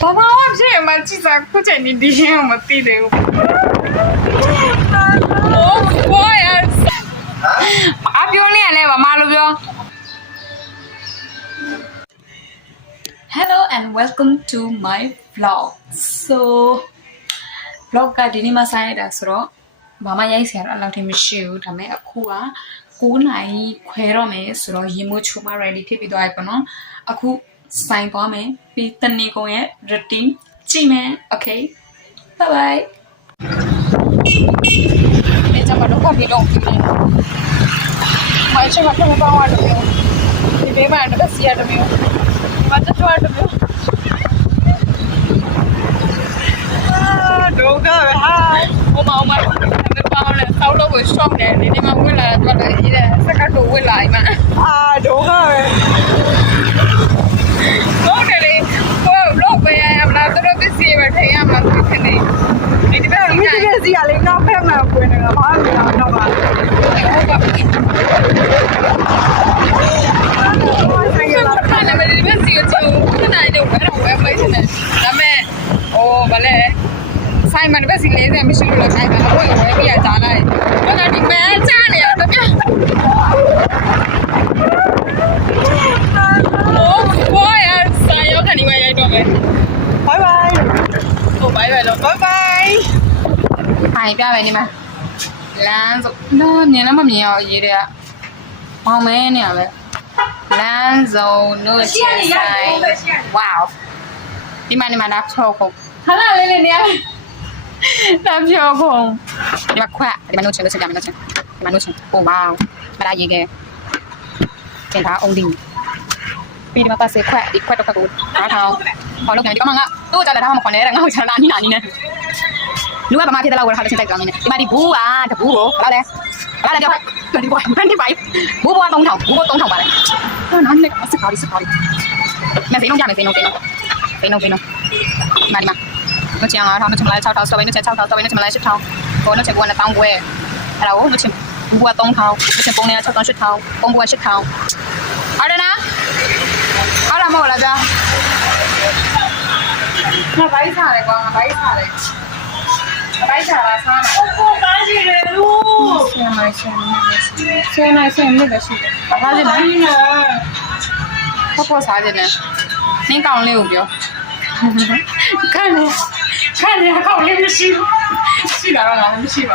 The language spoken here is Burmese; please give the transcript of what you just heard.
ဘာမှမဖြစ်မှကြည့်စားခုချိန်ဒီဒီရင်မသိသေးဘူးโอ้โหအပြောနေရလဲဘာမှလို့ပြော Hello and welcome to my vlog. So vlog ကဒီနေ့မှစရတာဆိုတော့ဘာမှရိုက်စရာအလောက်ထိမရှိဘူးဒါပေမဲ့အခုက9နာရီခွဲတော့မယ်ဆိုတော့ရေမိုးချိုမ ready ဖြစ်ပြီးသွားပြီပေါ့နော်အခုဆိုင်သွားမယ်ပြီးတနေ့ကုန်ရဲ့ routine ကြည့်မယ် Okay bye bye ဒီကြမှာတော့ဘာဖြစ်တော့မိုင်းချမှာတော့ဘာဝတ်တယ်ဒီဘေးမှာတော့စီရတယ်မျိုးဘာတချွတ်တယ်မျိုးတော့ကပဲဟာဟိုမှာမပါမလဲဆောက်လို့ကို shop တယ်ဒီနေ့မှဝင်လာတော့တယ်ဒီစကတ်တော့ဝင်လာအိမ်မှာတော့ကပဲဟုတ်တယ်လေဟိုလို့ပဲရမလားတို့ပစ္စည်းပဲထိုင်ရမှာဖြစ်နေဒီဘက်ကြီးပစ္စည်းကလေနောက်ဖက်မှာဝင်နေတာဘာလို့လဲတော့ပါဟုတ်ပါဘူးဆိုင်ရလာတယ်မဒီပစ္စည်းကိုခဏလေးတော့ဘယ်တော့ဝယ်ပေးနေဒါမဲ့ဟိုဗလဲဆိုင်မှာတပတ်စီ40မရှိလို့လည်းဆိုင်မှာဝယ်ပြရကြတယ်။ဘာသာဒီမဲချားနေရတော့ပြ။โอ้โหရဆိုင်ရောက်ကနေဝယ်ရတော့မယ်။ Bye bye ။ဟို bye bye လို့ bye bye ။ဟိုင်ပြမယ်ဒီမှာလမ်းဆိုတော့မြင်လည်းမမြင်ရရေးတဲ့ကမောင်မဲနေရပဲလမ်းစုံနို့ချင်ဆိုင်ဝေါဒီမှာဒါချောခုခဏလေးနေရတာပြောကုန်ဒီမှာခွက်ဒီမှာနို့ချင်လို့ချက်ကြမယ်နို့ချင်ဒီမှာနို့ချင်ဟိုဝေါမလာရေးခဲ့သင်ထားအောင်ဒီပြီးဒီမှာပတ်စေခွက်ဒီခွက်တော့ခွက်ကိုအားထောင်းဟောလို့ဒီကမှငါတို့ကြလာတာမှမခွန်နဲ့ငါ့ကိုချလာနီးနာနီးနဲ့လူကဘာမှဖြစ်တဲ့လောက်ဝယ်ထားလို့ချက်တိုက်ကြောင်းနေဒီမှာဒီဘူးကတဘူးကိုဘာလဲကြောက်25ဘူးဘော3000ဘူးဘော3000ပါလေဟာနားနေကစကားလေးမဖေးလုံးကြမယ်ဖေးလုံးမာဒီမှာတို့ချင်အောင်ထောင်းတို့ချင်မလိုက်6000စတော့ဘယ်နဲ့ချက်6000စတော့ဘယ်နဲ့ချင်မလိုက်8000ဘောနဲ့ချက်ဘောနဲ့1000ပွဲအဲ့ဒါကိုတို့ချင်ဘူးဘော3000တို့ချင်ပုံနဲ့6000 8000ပုံဘော8000ဟုတ်တယ်နော်ဟုတ်လားမဟုတ်လားကြာငါဘိုက်စားတယ်ကွာငါဘိုက်စားတယ်ဘိုက်စားလားစားလားကိုကားရှိတယ်လို့ဆင်းလိုက်နေတယ်ရှိတယ်ဘာသာကြည့်နော်ပေါ်စားကြတယ်နင်းကောင်းလေးကိုပြော看你，看你还看我练习，是的，俺们去吧。